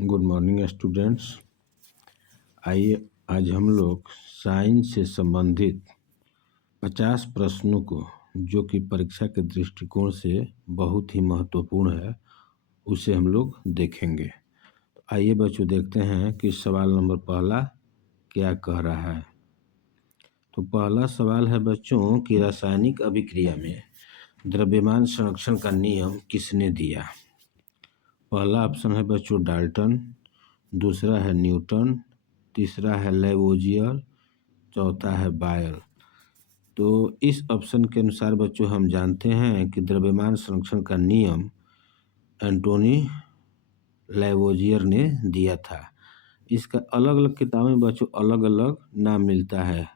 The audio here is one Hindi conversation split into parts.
Good morning students. आइए आज हम लोग साइंस से संबंधित 50 प्रश्नों को, जो कि परीक्षा के दृष्टिकोण से बहुत ही महत्वपूर्ण है, उसे हम लोग देखेंगे। तो आइए बच्चों देखते हैं कि सवाल नंबर पहला क्या कह रहा है। तो पहला सवाल है बच्चों कि रासायनिक अभिक्रिया में द्रव्यमान संरक्षण का नियम किसने दिया। पहला ऑप्शन है बच्चों डाल्टन, दूसरा है न्यूटन, तीसरा है लैवोजियर, चौथा है बायल। तो इस ऑप्शन के अनुसार बच्चों हम जानते हैं कि द्रव्यमान संरक्षण का नियम एंटोनी लैवोजियर ने दिया था। इसका अलग अलग किताबों में बच्चों अलग अलग नाम मिलता है,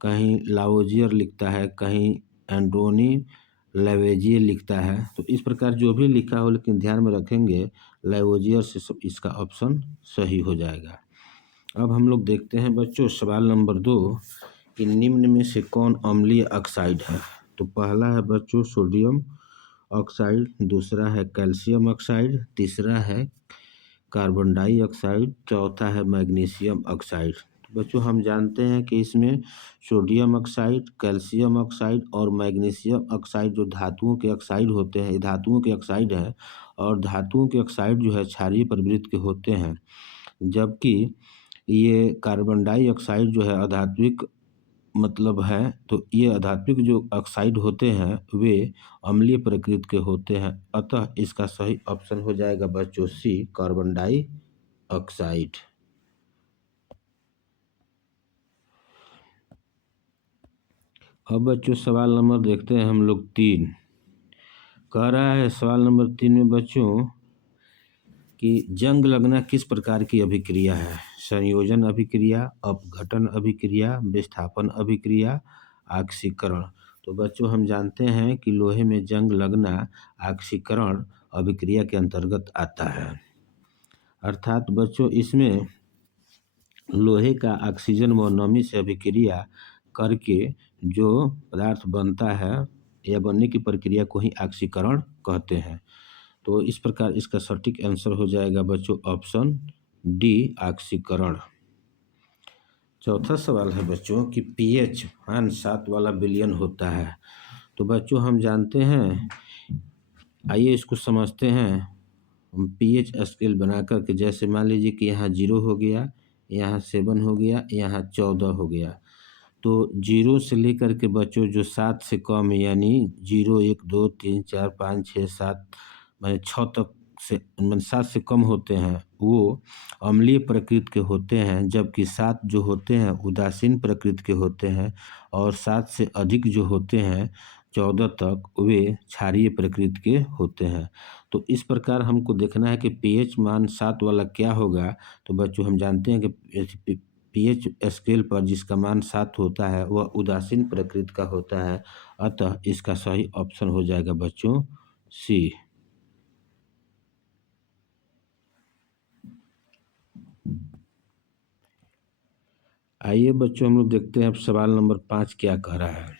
कहीं लावोजियर लिखता है, कहीं एंटोनी लैवोजियर लिखता है। तो इस प्रकार जो भी लिखा हो, लेकिन ध्यान में रखेंगे लैवोजियर से सब इसका ऑप्शन सही हो जाएगा। अब हम लोग देखते हैं बच्चों सवाल नंबर 2 कि निम्न में से कौन अम्लीय ऑक्साइड है। तो पहला है बच्चों सोडियम ऑक्साइड, दूसरा है कैल्शियम ऑक्साइड, तीसरा है कार्बन डाइऑक्साइड, चौथा है मैग्नीशियम ऑक्साइड। तो बच्चों हम जानते हैं कि इसमें सोडियम ऑक्साइड, कैल्शियम ऑक्साइड और मैग्नीशियम ऑक्साइड जो धातुओं के ऑक्साइड होते हैं, ये धातुओं के ऑक्साइड हैं। और धातुओं के ऑक्साइड जो है क्षारीय प्रवृत्ति के होते हैं, जबकि ये कार्बन डाइऑक्साइड जो है अधात्विक मतलब है। तो ये अधात्विक जो ऑक्साइड होते हैं वे अम्लीय प्रकृति के होते हैं। अतः इसका सही ऑप्शन हो जाएगा बच्चों सी, कार्बन डाइऑक्साइड। अब बच्चों सवाल नंबर देखते हैं हम लोग 3। कह रहा है सवाल नंबर 3 में बच्चों कि जंग लगना किस प्रकार की अभिक्रिया है। संयोजन अभिक्रिया, अपघटन अभिक्रिया, विस्थापन अभिक्रिया, ऑक्सीकरण। तो बच्चों हम जानते हैं कि लोहे में जंग लगना ऑक्सीकरण अभिक्रिया के अंतर्गत आता है। अर्थात बच्चों इसमें लोहे का ऑक्सीजन व नमी से अभिक्रिया करके जो पदार्थ बनता है या बनने की प्रक्रिया को ही ऑक्सीकरण कहते हैं। तो इस प्रकार इसका सटीक आंसर हो जाएगा बच्चों ऑप्शन डी, ऑक्सीकरण। चौथा सवाल है बच्चों कि पीएच मान 7 वाला विलयन होता है। तो बच्चों हम जानते हैं, आइए इसको समझते हैं। हम पीएच स्केल बना करके, जैसे मान लीजिए कि यहाँ 0 हो गया, यहाँ 7 हो गया, यहाँ 14 हो गया। तो 0 से लेकर के बच्चों जो 7 से कम यानी 0, 1, 2, 3, 4, 5, 6, 7 मैंने 6 तक से 7 से कम होते हैं वो अम्लीय प्रकृति के होते हैं, जबकि 7 जो होते हैं उदासीन प्रकृति के होते हैं और 7 से अधिक जो होते हैं 14 तक वे क्षारीय प्रकृति के होते हैं। तो इस प्रकार हमको देखना है कि पीएच मान 7 वाला क्या होगा। तो बच्चों हम जानते हैं कि पीएच स्केल पर जिसका मान 7 होता है वह उदासीन प्रकृति का होता है। अतः इसका सही ऑप्शन हो जाएगा बच्चों सी। आइए बच्चों हम लोग देखते हैं अब सवाल नंबर 5 क्या कह रहा है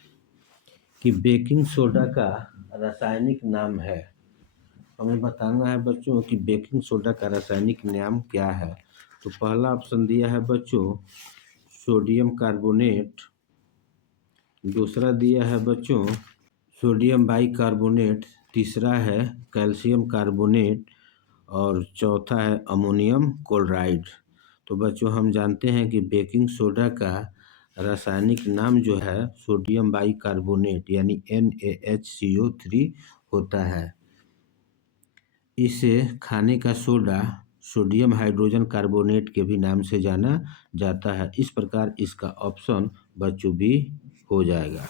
कि बेकिंग सोडा का रासायनिक नाम है। हमें बताना है बच्चों कि बेकिंग सोडा का रासायनिक नाम क्या है। तो पहला ऑप्शन दिया है बच्चों सोडियम कार्बोनेट, दूसरा दिया है बच्चों सोडियम बाइकार्बोनेट, तीसरा है कैल्शियम कार्बोनेट और चौथा है अमोनियम क्लोराइड। तो बच्चों हम जानते हैं कि बेकिंग सोडा का रासायनिक नाम जो है सोडियम बाइकार्बोनेट यानी NaHCO3 होता है। इसे खाने का सोडा सोडियम हाइड्रोजन कार्बोनेट के भी नाम से जाना जाता है। इस प्रकार इसका ऑप्शन बच्चों बी हो जाएगा।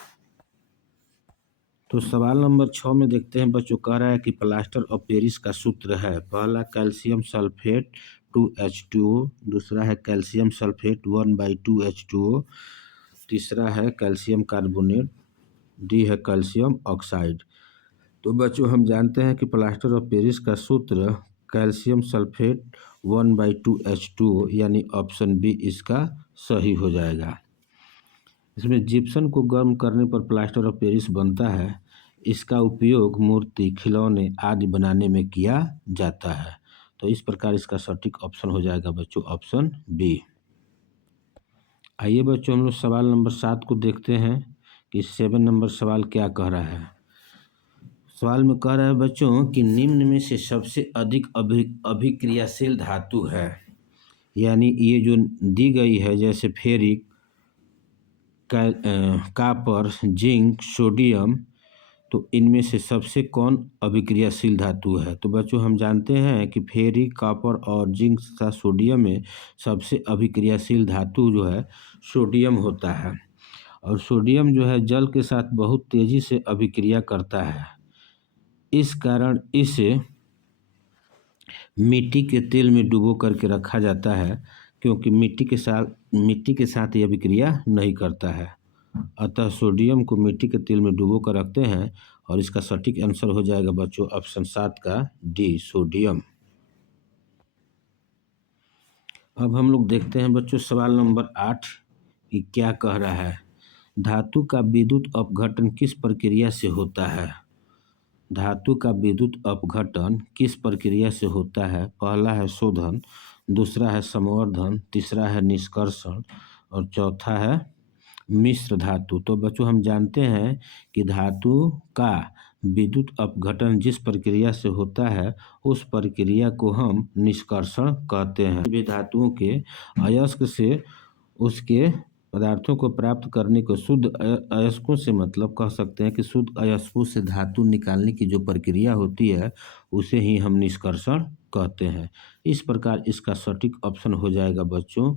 तो सवाल नंबर 6 में देखते हैं बच्चों, कह रहा है कि प्लास्टर ऑफ पेरिस का सूत्र है। पहला कैल्शियम सल्फेट 2H2O, दूसरा है कैल्शियम सल्फेट 1/2H2O, तीसरा है कैल्शियम कार्बोनेट, डी है कैल्शियम ऑक्साइड। तो बच्चों हम जानते हैं कि प्लास्टर ऑफ पेरिस का सूत्र कैल्शियम सल्फेट 1/2H2O यानी ऑप्शन बी इसका सही हो जाएगा। इसमें जिप्सम को गर्म करने पर प्लास्टर ऑफ पेरिस बनता है। इसका उपयोग मूर्ति, खिलौने आदि बनाने में किया जाता है। तो इस प्रकार इसका सटीक ऑप्शन हो जाएगा बच्चों ऑप्शन बी। आइए बच्चों हम लोग सवाल नंबर 7 को देखते हैं कि 7 नंबर सवाल क्या कह रहा है। सवाल में कह रहा है बच्चों कि निम्न में से सबसे अधिक अभिक्रियाशील धातु है, यानी ये जो दी गई है जैसे फेरिक, कॉपर, जिंक, सोडियम, तो इनमें से सबसे कौन अभिक्रियाशील धातु है। तो बच्चों हम जानते हैं कि फेरिक, कॉपर और जिंक तथा सोडियम में सबसे अभिक्रियाशील धातु जो है सोडियम होता है, और सोडियम जो है जल के साथ बहुत तेजी से अभिक्रिया करता है। इस कारण इसे मिट्टी के तेल में डुबो करके रखा जाता है, क्योंकि मिट्टी के साथ यह अभिक्रिया नहीं करता है। अतः सोडियम को मिट्टी के तेल में डुबो कर रखते हैं, और इसका सटीक आंसर हो जाएगा बच्चों ऑप्शन 7 का डी, सोडियम। अब हम लोग देखते हैं बच्चों सवाल नंबर 8 कि क्या कह रहा है। धातु का विद्युत अपघटन किस प्रक्रिया से होता है। धातु का विद्युत अपघटन किस प्रक्रिया से होता है। पहला है शोधन, दूसरा है संवर्धन, तीसरा है निष्कर्षण, और चौथा है मिश्र धातु। तो बच्चों हम जानते हैं कि धातु का विद्युत अपघटन जिस प्रक्रिया से होता है उस प्रक्रिया को हम निष्कर्षण कहते हैं। भी धातुओं के अयस्क से उसके पदार्थों को प्राप्त करने को शुद्ध अयस्कों से मतलब कह सकते हैं कि शुद्ध अयस्कों से धातु निकालने की जो प्रक्रिया होती है उसे ही हम निष्कर्षण कहते हैं। इस प्रकार इसका सटीक ऑप्शन हो जाएगा बच्चों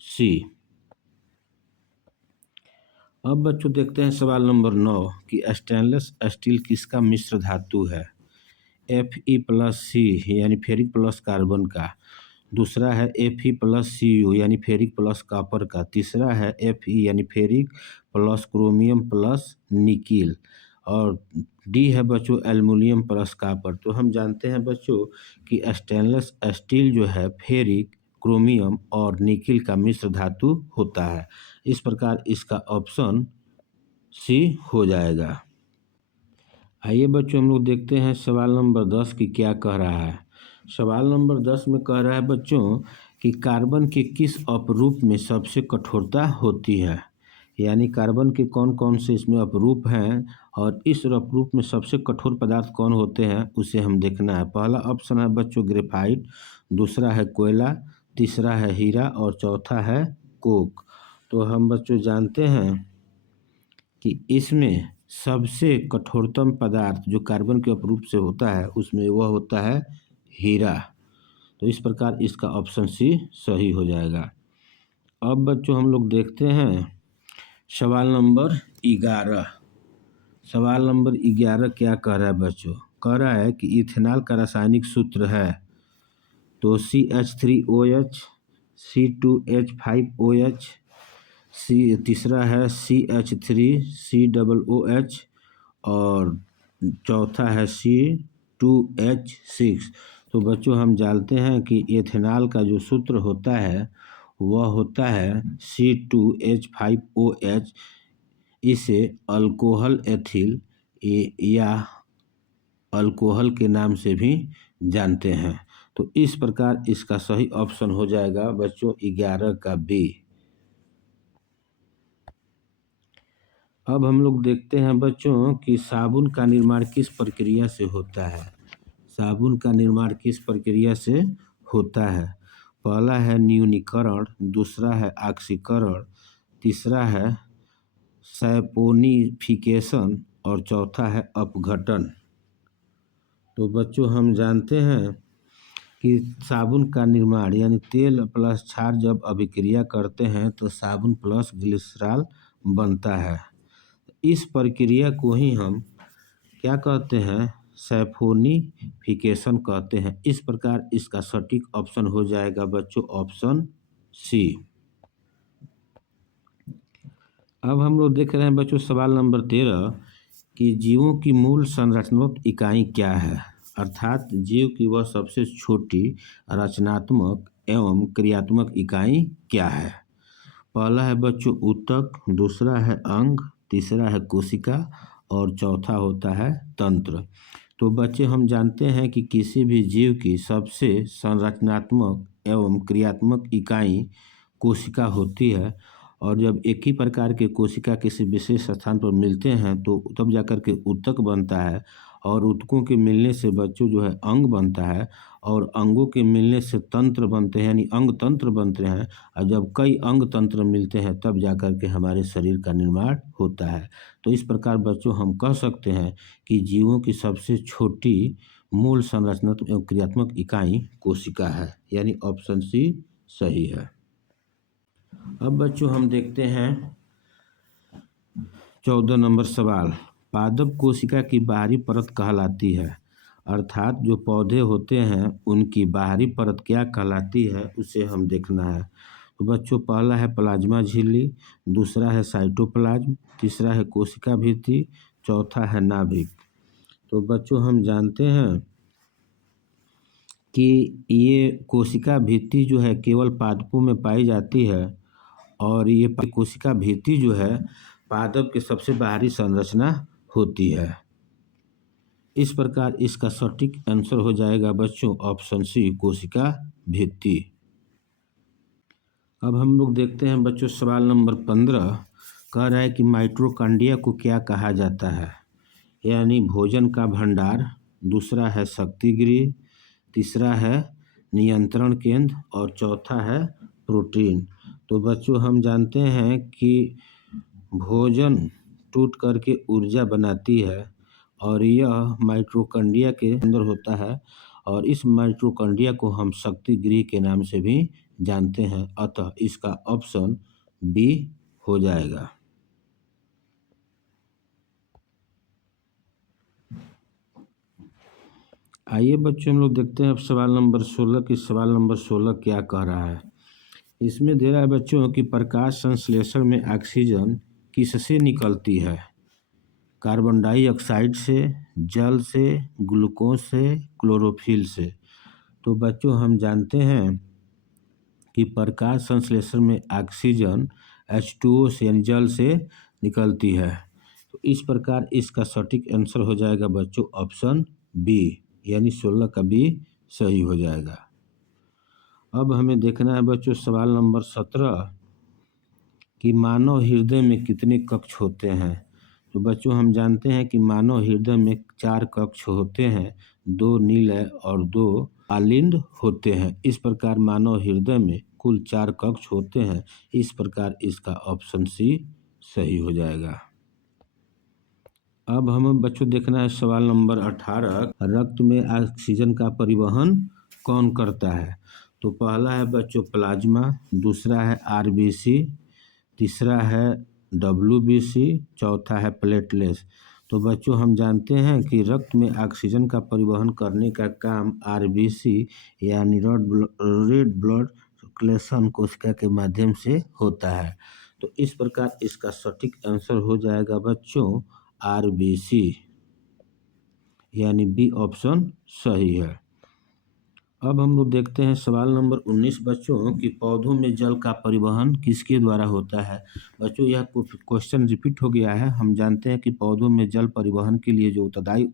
सी। अब बच्चों देखते हैं सवाल नंबर 9 कि स्टेनलेस स्टील किसका मिश्र धातु है। Fe+C यानी फेरिक प्लस कार्बन का, दूसरा है Fe+Cu यानी फेरिक प्लस कॉपर का, तीसरा है Fe यानी ferric plus chromium plus nickel, और डी है बच्चों एल्युमिनियम प्लस कॉपर। तो हम जानते हैं बच्चों कि स्टेनलेस स्टील जो है फेरिक, क्रोमियम और निकिल का मिश्र धातु होता है। इस प्रकार इसका ऑप्शन सी हो जाएगा। आइए बच्चों हम लोग देखते हैं सवाल नंबर 10 की क्या कह रहा है। सवाल नंबर 10 में कह रहा है बच्चों कि कार्बन के किस अपरूप में सबसे कठोरता होती है, यानी कार्बन के कौन कौन से इसमें अपरूप हैं और इस अपरूप में सबसे कठोर पदार्थ कौन होते हैं उसे हम देखना है। पहला ऑप्शन है बच्चों ग्रेफाइट, दूसरा है कोयला, तीसरा है हीरा और चौथा है कोक। तो हम बच्चों जानते हैं कि इसमें सबसे कठोरतम पदार्थ जो कार्बन के अपरूप से होता है उसमें वह होता है हीरा। तो इस प्रकार इसका ऑप्शन सी सही हो जाएगा। अब बच्चों हम लोग देखते हैं सवाल नंबर 11। सवाल नंबर 11 क्या कह रहा है बच्चों, कह रहा है कि इथेनॉल का रासायनिक सूत्र है तो CH3OH, C2H5OH, तीसरा है CH3COOH और चौथा है C2H6। तो बच्चों हम जानते हैं कि एथेनॉल का जो सूत्र होता है वह होता है C2H5OH। इसे अल्कोहल एथिल या अल्कोहल के नाम से भी जानते हैं। तो इस प्रकार इसका सही ऑप्शन हो जाएगा बच्चों 11 का बी। अब हम लोग देखते हैं बच्चों कि साबुन का निर्माण किस प्रक्रिया से होता है। साबुन का निर्माण किस प्रक्रिया से होता है। पहला है न्यूनीकरण, दूसरा है ऑक्सीकरण, तीसरा है सैपोनिफिकेशन और चौथा है अपघटन। तो बच्चों हम जानते हैं कि साबुन का निर्माण यानी तेल प्लस क्षार जब अभिक्रिया करते हैं तो साबुन प्लस ग्लिसरॉल बनता है। इस प्रक्रिया को ही हम क्या कहते हैं, सैपोनिफिकेशन कहते हैं। इस प्रकार इसका सटीक ऑप्शन हो जाएगा बच्चों ऑप्शन सी। अब हम लोग देख रहे हैं बच्चों सवाल नंबर 13 कि जीवों की मूल संरचनात्मक इकाई क्या है, अर्थात जीव की वह सबसे छोटी रचनात्मक एवं क्रियात्मक इकाई क्या है। पहला है बच्चों ऊतक, दूसरा है अंग, तीसरा है कोशिका और चौथा होता है तंत्र। तो बच्चे हम जानते हैं कि किसी भी जीव की सबसे संरचनात्मक एवं क्रियात्मक इकाई कोशिका होती है, और जब एक ही प्रकार के कोशिका किसी विशेष स्थान पर मिलते हैं तो तब जाकर के ऊतक बनता है, और ऊतकों के मिलने से बच्चों जो है अंग बनता है, और अंगों के मिलने से तंत्र बनते हैं यानी अंग तंत्र बनते हैं, और जब कई अंग तंत्र मिलते हैं तब जाकर के हमारे शरीर का निर्माण होता है। तो इस प्रकार बच्चों हम कह सकते हैं कि जीवों की सबसे छोटी मूल संरचनात्मक एवं क्रियात्मक इकाई कोशिका है, यानी ऑप्शन सी सही है। अब बच्चों हम देखते हैं 14 नंबर सवाल। पादप कोशिका की बाहरी परत कहलाती है, अर्थात जो पौधे होते हैं उनकी बाहरी परत क्या कहलाती है उसे हम देखना है। तो बच्चों पहला है प्लाज्मा झिल्ली, दूसरा है साइटोप्लाज्म, तीसरा है कोशिका भित्ति, चौथा है नाभिक। तो बच्चों हम जानते हैं कि ये कोशिका भित्ति जो है केवल पादपों में पाई जाती है, और ये कोशिका भित्ति जो है पादप के सबसे बाहरी संरचना होती है। इस प्रकार इसका सटीक आंसर हो जाएगा बच्चों ऑप्शन सी कोशिका भित्ति। अब हम लोग देखते हैं बच्चों सवाल नंबर 15। कह रहा है कि माइटोकॉन्ड्रिया को क्या कहा जाता है, यानी भोजन का भंडार, दूसरा है शक्ति गृह, तीसरा है नियंत्रण केंद्र, और चौथा है प्रोटीन। तो बच्चों हम जानते हैं कि भोजन टूट करके ऊर्जा बनाती है, और यह माइटोकॉन्ड्रिया के अंदर होता है, और इस माइटोकॉन्ड्रिया को हम शक्ति गृह के नाम से भी जानते हैं, अतः इसका ऑप्शन बी हो जाएगा। आइए बच्चों हम लोग देखते हैं अब सवाल नंबर 16 की सवाल नंबर 16 क्या कह रहा है। इसमें दे रहा है बच्चों कि प्रकाश संश्लेषण में ऑक्सीजन किससे निकलती है, कार्बन डाइऑक्साइड से, जल से, ग्लूकोज से, क्लोरोफिल से। तो बच्चों हम जानते हैं कि प्रकाश संश्लेषण में ऑक्सीजन H2O से यानी जल से निकलती है। तो इस प्रकार इसका सटीक आंसर हो जाएगा बच्चों ऑप्शन बी, यानी 16 का बी सही हो जाएगा। अब हमें देखना है बच्चों सवाल नंबर 17 कि मानव हृदय में कितने कक्ष होते हैं। तो बच्चों हम जानते हैं कि मानव हृदय में 4 कक्ष होते हैं, 2 नीलय और 2 आलिंद होते हैं। इस प्रकार मानव हृदय में कुल 4 कक्ष होते हैं। इस प्रकार इसका ऑप्शन सी सही हो जाएगा। अब हमें बच्चों देखना है सवाल नंबर 18। रक्त में ऑक्सीजन का परिवहन कौन करता है। तो पहला है बच्चों प्लाज्मा, दूसरा है आरबीसी, तीसरा है डब्ल्यूबीसी, चौथा है प्लेटलेट्स। तो बच्चों हम जानते हैं कि रक्त में ऑक्सीजन का परिवहन करने का काम आरबीसी यानी रेड ब्लड सर्कुलेशन कोशिका के माध्यम से होता है। तो इस प्रकार इसका सटीक आंसर हो जाएगा बच्चों आरबीसी, यानी बी ऑप्शन सही है। अब हम लोग देखते हैं सवाल नंबर 19 बच्चों कि पौधों में जल का परिवहन किसके द्वारा होता है। बच्चों यह क्वेश्चन रिपीट हो गया है। हम जानते हैं कि पौधों में जल परिवहन के लिए जो उत्तरदायी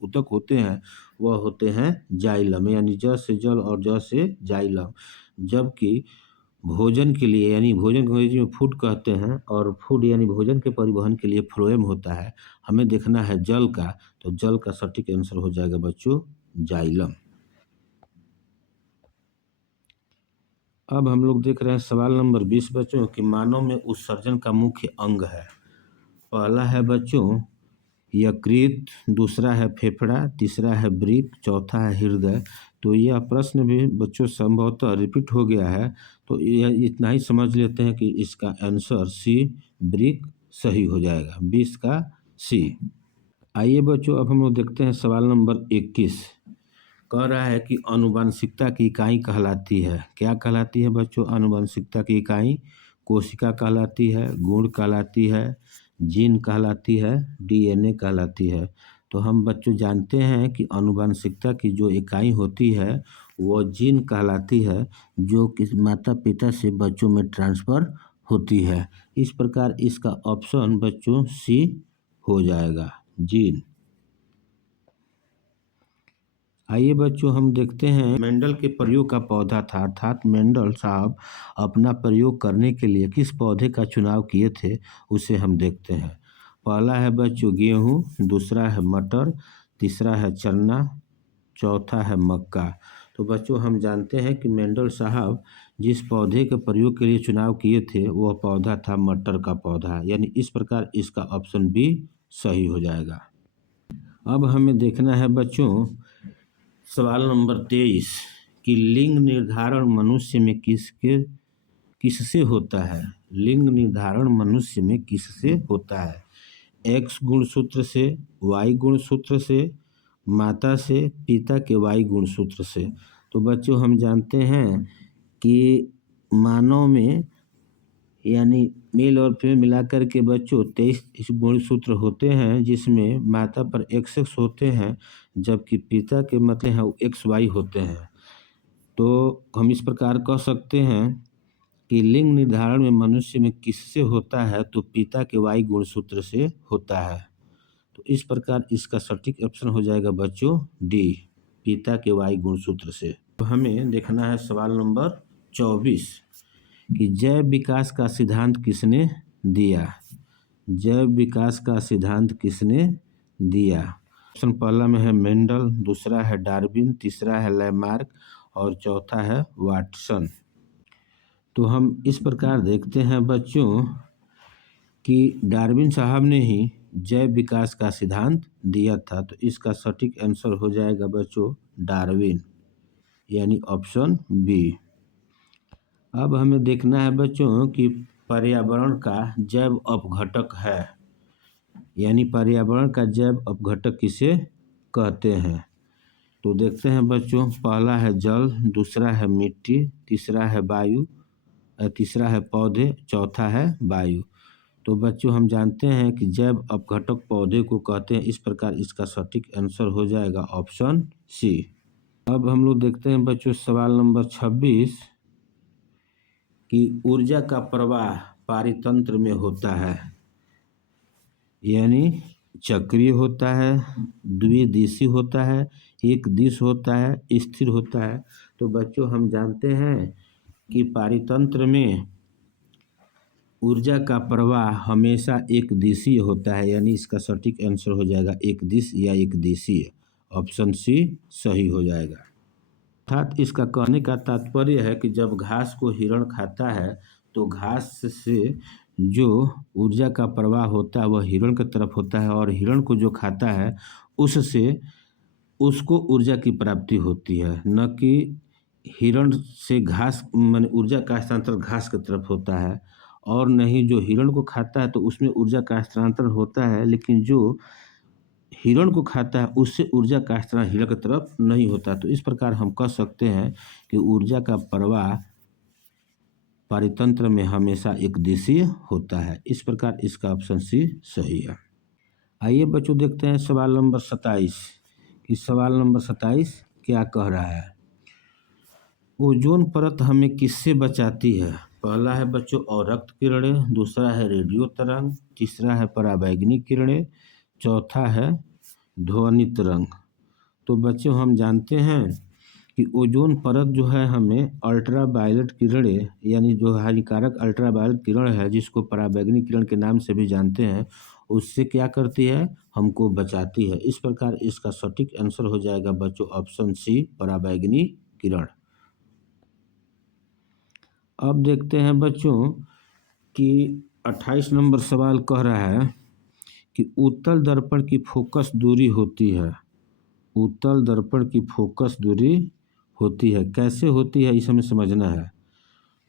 ऊतक होते हैं वह होते हैं जाइलम, यानी ज से जल और ज से जाइलम। जबकि भोजन के लिए यानी भोजन को अंग्रेजी में फूड कहते हैं, और फूड यानी भोजन के परिवहन के लिए फ्लोएम होता है। हमें देखना है जल का, तो जल का सटीक आंसर हो जाएगा बच्चों जाइलम। अब हम लोग देख रहे हैं सवाल नंबर 20 बच्चों कि मानव में उत्सर्जन का मुख्य अंग है। पहला है बच्चों यकृत, दूसरा है फेफड़ा, तीसरा है वृक्क, चौथा है हृदय। तो यह प्रश्न भी बच्चों संभवतः रिपीट हो गया है, तो यह इतना ही समझ लेते हैं कि इसका आंसर सी वृक्क सही हो जाएगा, 20 का सी। आइए बच्चों अब हम लोग देखते हैं सवाल नंबर 21। कह रहा है कि आनुवंशिकता की इकाई कहलाती है, क्या कहलाती है बच्चों आनुवंशिकता की इकाई। कोशिका कहलाती है, गुण कहलाती है, जीन कहलाती है, डीएनए कहलाती है। तो हम बच्चों जानते हैं कि आनुवंशिकता की जो इकाई होती है वो जीन कहलाती है, जो कि माता पिता से बच्चों में ट्रांसफ़र होती है। इस प्रकार इसका ऑप्शन बच्चों सी हो जाएगा, जीन। आइए बच्चों हम देखते हैं मेंडल के प्रयोग का पौधा था, अर्थात मेंडल साहब अपना प्रयोग करने के लिए किस पौधे का चुनाव किए थे उसे हम देखते हैं। पहला है बच्चों गेहूँ, दूसरा है मटर, तीसरा है चना, चौथा है मक्का। तो बच्चों हम जानते हैं कि मेंडल साहब जिस पौधे के प्रयोग के लिए चुनाव किए थे वह पौधा था मटर का पौधा, यानी इस प्रकार इसका ऑप्शन बी सही हो जाएगा। अब हमें देखना है बच्चों सवाल नंबर 23 कि लिंग निर्धारण मनुष्य में किससे होता है। लिंग निर्धारण मनुष्य में किससे होता है? एक्स गुणसूत्र से, वाई गुणसूत्र से, माता से, पिता के वाई गुणसूत्र से। तो बच्चों हम जानते हैं कि मानव में यानी मेल और फीमेल मिलाकर के बच्चों 23 गुणसूत्र होते हैं, जिसमें माता पर XX होते हैं जबकि पिता के मतलब है XY होते हैं। तो हम इस प्रकार कह सकते हैं कि लिंग निर्धारण में मनुष्य में किससे होता है, तो पिता के Y गुणसूत्र से होता है। तो इस प्रकार इसका सटीक ऑप्शन हो जाएगा बच्चों डी, पिता के Y गुणसूत्र से। तो हमें देखना है सवाल नंबर 24 कि जैव विकास का सिद्धांत किसने दिया। जैव विकास का सिद्धांत किसने दिया? ऑप्शन पहला में है मेंडल, दूसरा है डार्विन, तीसरा है लैमार्क और चौथा है वाटसन। तो हम इस प्रकार देखते हैं बच्चों कि डार्विन साहब ने ही जैव विकास का सिद्धांत दिया था। तो इसका सटीक आंसर हो जाएगा बच्चों डार्विन, यानी ऑप्शन बी। अब हमें देखना है बच्चों कि पर्यावरण का जैव अपघटक है, यानी पर्यावरण का जैव अपघटक किसे कहते हैं। तो देखते हैं बच्चों पहला है जल, दूसरा है मिट्टी, तीसरा है वायु, तीसरा है पौधे, चौथा है वायु। तो बच्चों हम जानते हैं कि जैव अपघटक पौधे को कहते हैं। इस प्रकार इसका सटीक आंसर हो जाएगा ऑप्शन सी। अब हम लोग देखते हैं बच्चों सवाल नंबर 26 कि ऊर्जा का प्रवाह पारितंत्र में होता है, यानी चक्रीय होता है, द्विदिशीय होता है, एक दिश होता है, स्थिर होता है। तो बच्चों हम जानते हैं कि पारितंत्र में ऊर्जा का प्रवाह हमेशा एक दिशीय होता है, यानी इसका सटीक आंसर हो जाएगा एक दिश या एक दिशीय, ऑप्शन सी सही हो जाएगा। अर्थात इसका कहने का तात्पर्य है कि जब घास को हिरण खाता है तो घास से जो ऊर्जा का प्रवाह होता है वह हिरण की तरफ होता है और हिरण को जो खाता है उससे उसको ऊर्जा की प्राप्ति होती है, न कि हिरण से घास माने ऊर्जा का हस्तांतरण घास की तरफ होता है, और नहीं जो हिरण को खाता है तो उसमें ऊर्जा का हस्तांतरण होता है, लेकिन जो हिरण को खाता है उससे ऊर्जा का हस्तांतरण हिरण की तरफ नहीं होता। तो इस प्रकार हम कह सकते हैं कि ऊर्जा का प्रवाह पारितंत्र में हमेशा एक दिशीय होता है। इस प्रकार इसका ऑप्शन सी सही है। आइए बच्चों देखते हैं सवाल नंबर 27 कि सवाल नंबर 27 क्या कह रहा है। ओजोन परत हमें किससे बचाती है? पहला है बच्चों अवरक्त किरणें, दूसरा है रेडियो तरंग, तीसरा है पराबैंगनी किरणें, चौथा है ध्वनि तरंग। तो बच्चों हम जानते हैं कि ओजोन परत जो है हमें अल्ट्रावायलेट किरणें, यानी जो हानिकारक अल्ट्रावायलेट किरण है जिसको पराबैंगनी किरण के नाम से भी जानते हैं, उससे क्या करती है, हमको बचाती है। इस प्रकार इसका सटीक आंसर हो जाएगा बच्चों ऑप्शन सी पराबैंगनी किरण। अब देखते हैं बच्चों कि 28 नंबर सवाल कह रहा है कि उत्तल दर्पण की फोकस दूरी होती है। उत्तल दर्पण की फोकस दूरी होती है, कैसे होती है इसे हमें समझना है।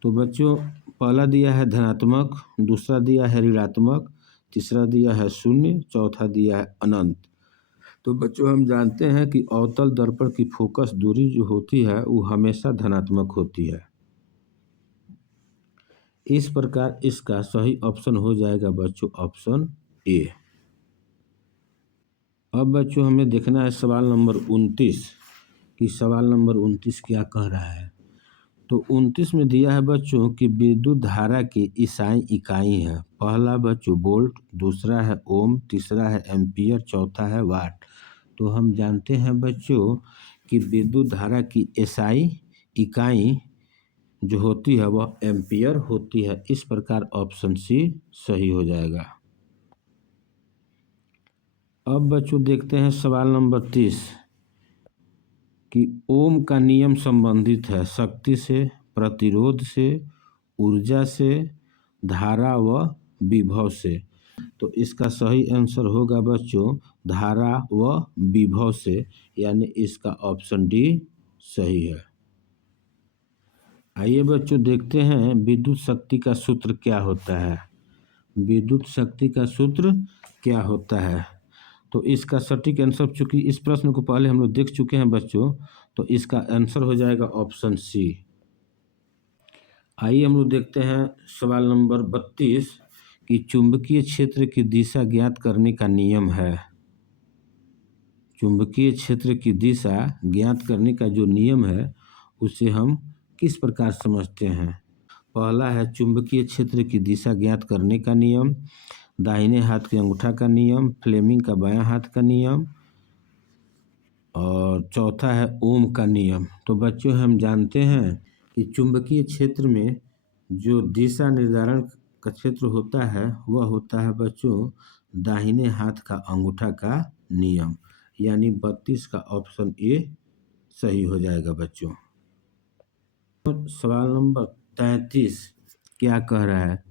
तो बच्चों पहला दिया है धनात्मक, दूसरा दिया है ऋणात्मक, तीसरा दिया है शून्य, चौथा दिया है अनंत। तो बच्चों हम जानते हैं कि अवतल दर्पण की फोकस दूरी जो होती है वो हमेशा धनात्मक होती है। इस प्रकार इसका सही ऑप्शन हो जाएगा बच्चों ऑप्शन ए। अब बच्चों हमें देखना है सवाल नंबर 29 कि सवाल नंबर 29 क्या कह रहा है। तो 29 में दिया है बच्चों कि विद्युत धारा की ईसाई इकाई है। पहला बच्चों वोल्ट, दूसरा है ओम, तीसरा है एम्पियर, चौथा है वाट। तो हम जानते हैं बच्चों कि विद्युत धारा की एसआई इकाई जो होती है वह एम्पियर होती है। इस प्रकार ऑप्शन सी सही हो जाएगा। अब बच्चों देखते हैं सवाल नंबर 30 कि ओम का नियम संबंधित है शक्ति से, प्रतिरोध से, ऊर्जा से, धारा व विभव से। तो इसका सही आंसर होगा बच्चों धारा व विभव से, यानी इसका ऑप्शन डी सही है। आइए बच्चों देखते हैं विद्युत शक्ति का सूत्र क्या होता है। विद्युत शक्ति का सूत्र क्या होता है, तो इसका सटीक आंसर, चूंकि इस प्रश्न को पहले हम लोग देख चुके हैं बच्चों, तो इसका आंसर हो जाएगा ऑप्शन सी। आइए हम लोग देखते हैं सवाल नंबर 32 कि चुंबकीय क्षेत्र की दिशा ज्ञात करने का नियम है। चुंबकीय क्षेत्र की दिशा ज्ञात करने का जो नियम है उसे हम किस प्रकार समझते हैं। पहला है चुंबकीय क्षेत्र की दिशा ज्ञात करने का नियम, दाहिने हाथ के अंगूठा का नियम, फ्लेमिंग का बायां हाथ का नियम, और चौथा है ओम का नियम। तो बच्चों हम जानते हैं कि चुंबकीय क्षेत्र में जो दिशा निर्धारण का क्षेत्र होता है वह होता है बच्चों दाहिने हाथ का अंगूठा का नियम, यानी 32 का ऑप्शन ए सही हो जाएगा बच्चों। सवाल नंबर 33 क्या कह रहा है,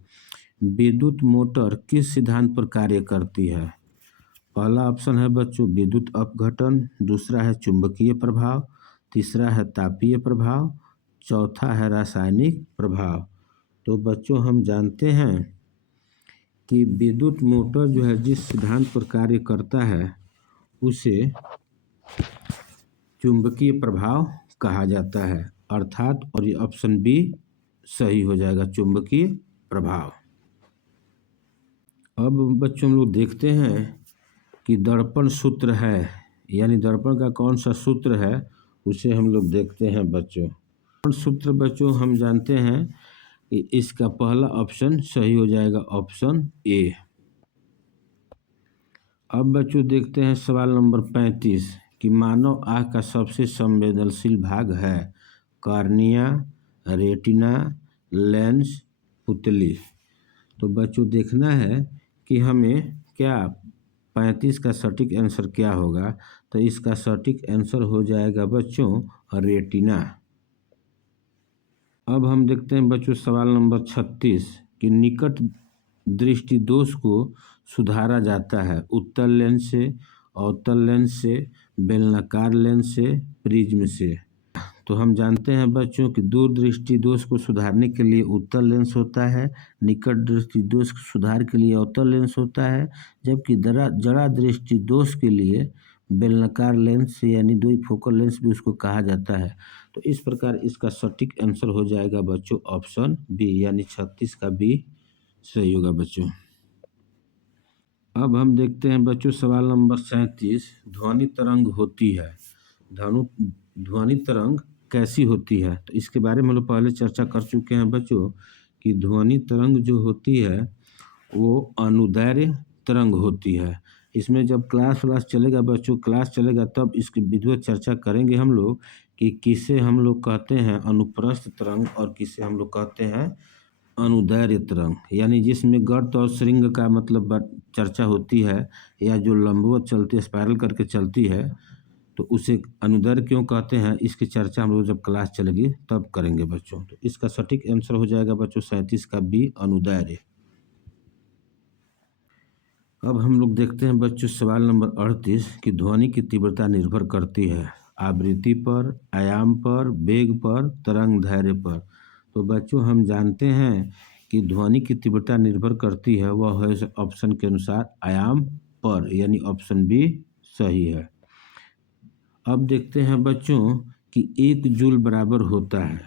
विद्युत मोटर किस सिद्धांत पर कार्य करती है। पहला ऑप्शन है बच्चों विद्युत अपघटन, दूसरा है चुंबकीय प्रभाव, तीसरा है तापीय प्रभाव, चौथा है रासायनिक प्रभाव। तो बच्चों हम जानते हैं कि विद्युत मोटर जो है जिस सिद्धांत पर कार्य करता है उसे चुंबकीय प्रभाव कहा जाता है, अर्थात, और ये ऑप्शन बी सही हो जाएगा चुंबकीय प्रभाव। अब बच्चों हम लोग देखते हैं कि दर्पण सूत्र है, यानी दर्पण का कौन सा सूत्र है उसे हम लोग देखते हैं बच्चों। दर्पण सूत्र बच्चों हम जानते हैं कि इसका पहला ऑप्शन सही हो जाएगा ऑप्शन ए। अब बच्चों देखते हैं सवाल नंबर 35 कि मानव आँख का सबसे संवेदनशील भाग है कॉर्निया, रेटिना, लेंस, पुतली। तो बच्चों देखना है कि हमें क्या 35 का सटीक आंसर क्या होगा। तो इसका सटीक आंसर हो जाएगा बच्चों रेटिना। अब हम देखते हैं बच्चों सवाल नंबर 36 कि निकट दृष्टि दोष को सुधारा जाता है उत्तल लेंस से, अवतल लेंस से, बेलनाकार लेंस से, प्रिज्म से। तो हम जानते हैं बच्चों कि दूर दृष्टि दोष को सुधारने के लिए उत्तल लेंस होता है, निकट दृष्टि दोष के सुधार के लिए अवतल लेंस होता है, जबकि जड़ा दृष्टि दोष के लिए बेलनाकार लेंस यानी द्विफोकल लेंस भी उसको कहा जाता है। तो इस प्रकार इसका सटीक आंसर हो जाएगा बच्चों ऑप्शन बी, यानी 36 का बी सही होगा बच्चों। अब हम देखते हैं बच्चों सवाल नंबर 37 ध्वनि तरंग होती है, ध्वनि तरंग कैसी होती है। तो इसके बारे में हम लोग पहले चर्चा कर चुके हैं बच्चों कि ध्वनि तरंग जो होती है वो अनुदैर्घ्य तरंग होती है। इसमें जब क्लास चलेगा बच्चों, क्लास चलेगा तब इसकी विधिवत चर्चा करेंगे हम लोग कि किसे हम लोग कहते हैं अनुप्रस्थ तरंग और किसे हम लोग कहते हैं अनुदैर्घ्य तरंग, यानी जिसमें गर्त और श्रृंग का मतलब चर्चा होती है, या जो लंबवत चलती है स्पाइरल करके चलती है तो उसे अनुदैर्घ्य क्यों कहते हैं, इसकी चर्चा हम लोग जब क्लास चलेगी तब करेंगे बच्चों। तो इसका सटीक आंसर हो जाएगा बच्चों 37 का बी अनुदैर्घ्य। अब हम लोग देखते हैं बच्चों सवाल नंबर 38 कि ध्वनि की तीव्रता निर्भर करती है आवृत्ति पर, आयाम पर, वेग पर, तरंग दैर्घ्य पर। तो बच्चों हम जानते हैं कि ध्वनि की तीव्रता निर्भर करती है वह है ऑप्शन के अनुसार आयाम पर, यानी ऑप्शन बी सही है। अब देखते हैं बच्चों कि 1 जूल बराबर होता है,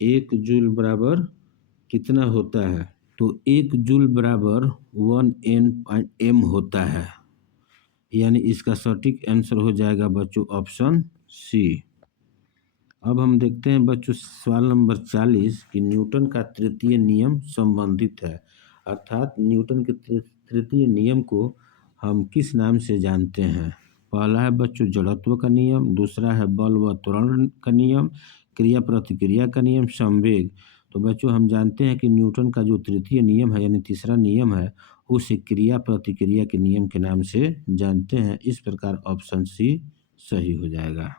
1 जूल बराबर कितना होता है। तो 1 जूल बराबर 1 m होता है, यानी इसका सटीक आंसर हो जाएगा बच्चों ऑप्शन सी। अब हम देखते हैं बच्चों सवाल नंबर 40 कि न्यूटन का तृतीय नियम संबंधित है, अर्थात न्यूटन के तृतीय नियम को हम किस नाम से जानते हैं। पहला है बच्चों जड़त्व का नियम, दूसरा है बल व त्वरण का नियम, क्रिया प्रतिक्रिया का नियम, संवेग। तो बच्चों हम जानते हैं कि न्यूटन का जो तृतीय नियम है यानी तीसरा नियम है उसे क्रिया प्रतिक्रिया के नियम के नाम से जानते हैं। इस प्रकार ऑप्शन सी सही हो जाएगा।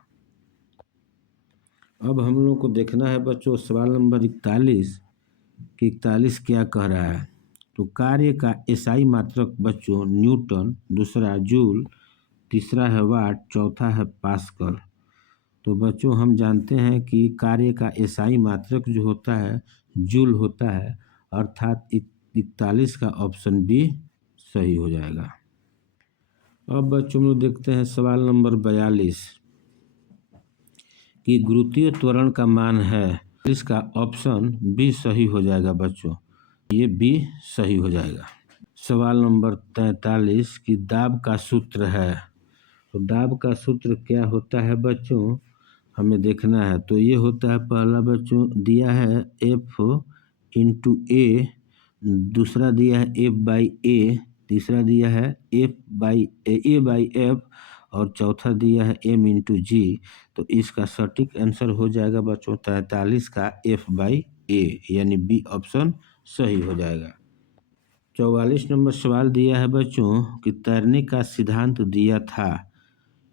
अब हम लोग को देखना है बच्चों सवाल नंबर 41 कि 41 क्या कह रहा है। तो कार्य का एसआई मात्रक बच्चों न्यूटन, दूसरा जूल, तीसरा है वाट, चौथा है पास्कल। तो बच्चों हम जानते हैं कि कार्य का एसआई मात्रक जो होता है जूल होता है, अर्थात 41 का ऑप्शन बी सही हो जाएगा। अब बच्चों हम लोग देखते हैं सवाल नंबर 42 कि गुरुत्वीय त्वरण का मान है। इसका ऑप्शन बी सही हो जाएगा बच्चों, ये बी सही हो जाएगा। सवाल नंबर 43 कि दाब का सूत्र है। तो दाब का सूत्र क्या होता है बच्चों, हमें देखना है। तो ये होता है, पहला बच्चों दिया है एफ इंटू ए, दूसरा दिया है एफ बाई ए, तीसरा दिया है F by A by F, और चौथा दिया है एम इंटू जी। तो इसका सटीक आंसर हो जाएगा बच्चों 43 का एफ बाई ए, यानी बी ऑप्शन सही हो जाएगा। 44 नंबर सवाल दिया है बच्चों कि तैरने का सिद्धांत दिया था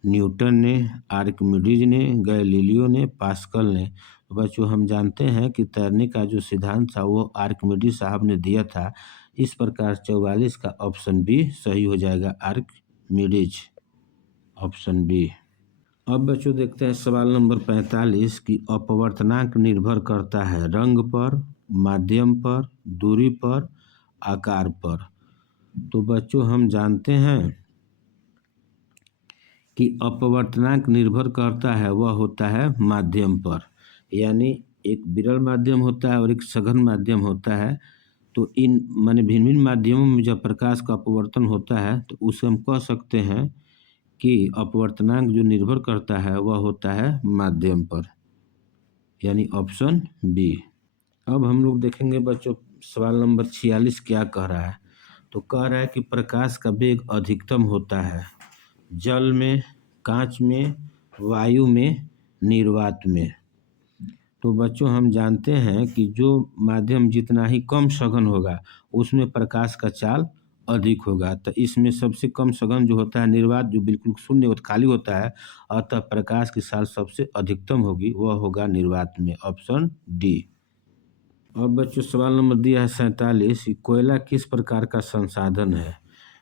न्यूटन ने, आर्किमिडीज ने, गैलीलियो ने, पास्कल ने। तो बच्चों हम जानते हैं कि तैरने का जो सिद्धांत था वो आर्किमिडीज साहब ने दिया था। इस प्रकार 44 का ऑप्शन बी सही हो जाएगा, आर्किमिडीज ऑप्शन बी। अब बच्चों देखते हैं सवाल नंबर 45 कि अपवर्तनांक निर्भर करता है रंग पर, माध्यम पर, दूरी पर, आकार पर। तो बच्चों हम जानते हैं कि अपवर्तनांक निर्भर करता है वह होता है माध्यम पर, यानी एक विरल माध्यम होता है और एक सघन माध्यम होता है। तो इन माने भिन्न भिन्न माध्यमों में जब प्रकाश का अपवर्तन होता है तो उसे हम कह सकते हैं कि अपवर्तनांक जो निर्भर करता है वह होता है माध्यम पर, यानी ऑप्शन बी। अब हम लोग देखेंगे बच्चों सवाल नंबर 46 क्या कह रहा है। तो कह रहा है कि प्रकाश का वेग अधिकतम होता है जल में, कांच में, वायु में, निर्वात में। तो बच्चों हम जानते हैं कि जो माध्यम जितना ही कम सघन होगा उसमें प्रकाश का चाल अधिक होगा। तो इसमें सबसे कम सघन जो होता है निर्वात, जो बिल्कुल शून्य और खाली होता है, अतः प्रकाश की चाल सबसे अधिकतम होगी, वह होगा निर्वात में, ऑप्शन डी। अब बच्चों सवाल नंबर दिया है 47, कोयला किस प्रकार का संसाधन है,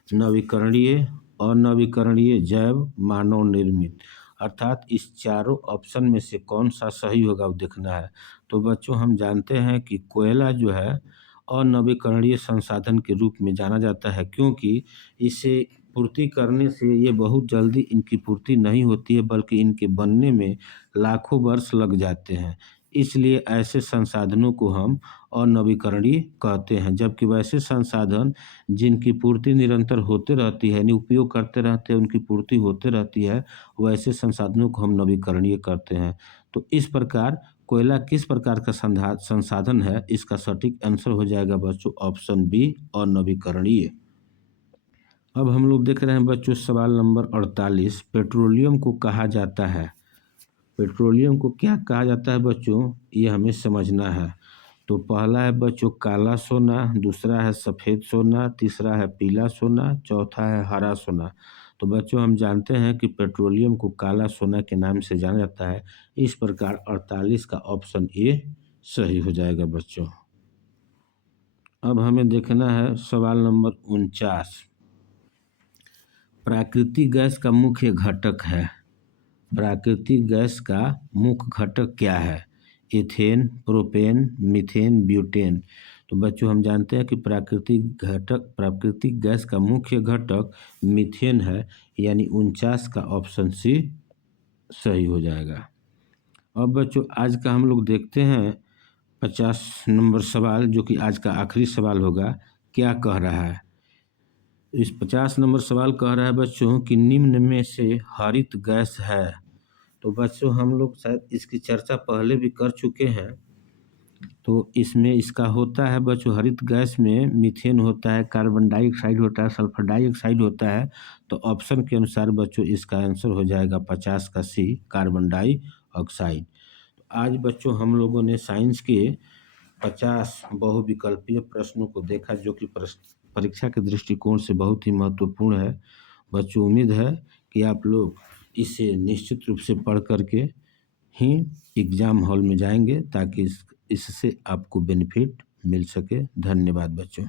नवीकरणीय, अनवीकरणीय, जैव, मानव निर्मित। अर्थात इस चारों ऑप्शन में से कौन सा सही होगा वो देखना है। तो बच्चों हम जानते हैं कि कोयला जो है अनवीकरणीय संसाधन के रूप में जाना जाता है, क्योंकि इसे पूर्ति करने से ये बहुत जल्दी इनकी पूर्ति नहीं होती है, बल्कि इनके बनने में लाखों वर्ष लग जाते हैं। इसलिए ऐसे संसाधनों को हम अनवीकरणीय कहते हैं, जबकि वैसे संसाधन जिनकी पूर्ति निरंतर होते रहती है, यानी उपयोग करते रहते हैं, उनकी पूर्ति होते रहती है, वैसे संसाधनों को हम नवीकरणीय करते हैं। तो इस प्रकार कोयला किस प्रकार का संसाधन है, इसका सटीक आंसर हो जाएगा बच्चों ऑप्शन बी, अनवीकरणीय। अब हम लोग देख रहे हैं बच्चों सवाल नंबर 48, पेट्रोलियम को कहा जाता है। पेट्रोलियम को क्या कहा जाता है बच्चों, ये हमें समझना है। तो पहला है बच्चों काला सोना, दूसरा है सफ़ेद सोना, तीसरा है पीला सोना, चौथा है हरा सोना। तो बच्चों हम जानते हैं कि पेट्रोलियम को काला सोना के नाम से जाना जाता है। इस प्रकार 48 का ऑप्शन ए सही हो जाएगा बच्चों। अब हमें देखना है सवाल नंबर 49, प्राकृतिक गैस का मुख्य घटक है। प्राकृतिक गैस का मुख्य घटक क्या है, एथेन, प्रोपेन, मीथेन, ब्यूटेन। तो बच्चों हम जानते हैं कि प्राकृतिक गैस का मुख्य घटक मीथेन है, यानी 49 का ऑप्शन सी सही हो जाएगा। अब बच्चों आज का हम लोग देखते हैं 50 नंबर सवाल, जो कि आज का आखिरी सवाल होगा। क्या कह रहा है, इस 50 नंबर सवाल कह रहा है बच्चों कि निम्न में से हरित गैस है। तो बच्चों हम लोग शायद इसकी चर्चा पहले भी कर चुके हैं, तो इसमें इसका होता है बच्चों, हरित गैस में मीथेन होता है, कार्बन डाइऑक्साइड होता है, सल्फर डाइऑक्साइड होता है। तो ऑप्शन के अनुसार बच्चों इसका आंसर हो जाएगा 50 का सी, कार्बन डाइऑक्साइड। आज बच्चों हम लोगों ने साइंस के 50 बहुविकल्पीय प्रश्नों को देखा, जो कि परीक्षा के दृष्टिकोण से बहुत ही महत्वपूर्ण है। बच्चों उम्मीद है कि आप लोग इसे निश्चित रूप से पढ़ करके ही एग्जाम हॉल में जाएंगे, ताकि इससे आपको बेनिफिट मिल सके। धन्यवाद बच्चों।